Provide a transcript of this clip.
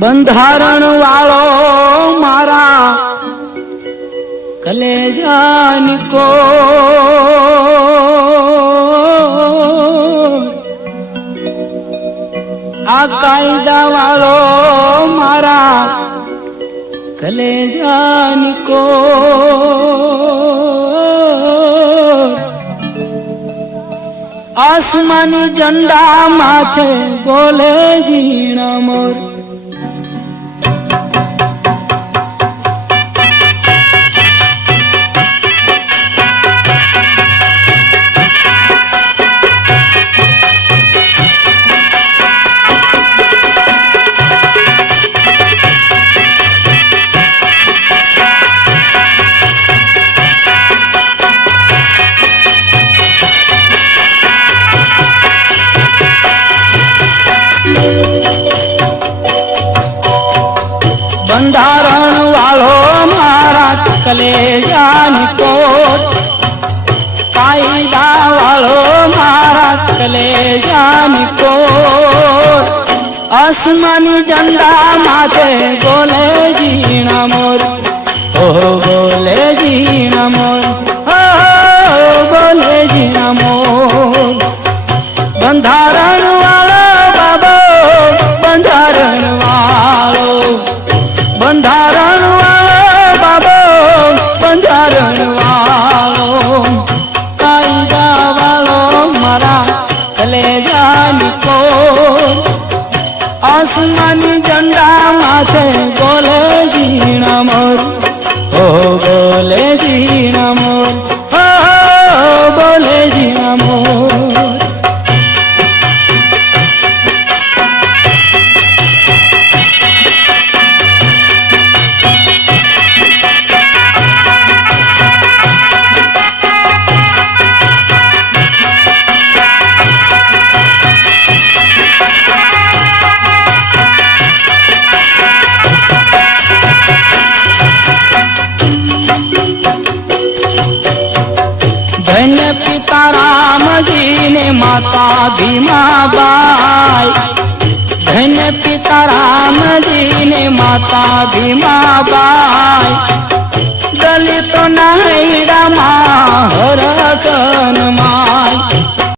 બંધારણ વાળો મારા કલેજાની કો આ કાયદા વાળો મારા કલેજાની કો આસમાની ઝંડા માથે બોલે ઝીણા મોર બંધારણ વાળો મારા કલેજાની કોટ કાયદા વાળો મારા કલેજાની કોટ આસમાની ઝંડા માથે બોલે ઝીણા મોર ઓહો બોલે ઝીણા મોર બોલે ઝીણા મોર બંધારણ વાળો બાબો બંધારણ વાળો બંધારણ વાળો બાબો બંધારણ વાળો કાયદા વાળો મારા કલેજાની કોટ આસમાની ઝંડા માથે બોલે ઝીણા મોર ઓ બોલે ઝીણા મોર બોલે ઝીણા મોર धन्य पिता राम जी ने माता भीमा बाई धन्य पिता राम जी ने माता भीमा बाई दलित नाईड़ा मा हरकन माई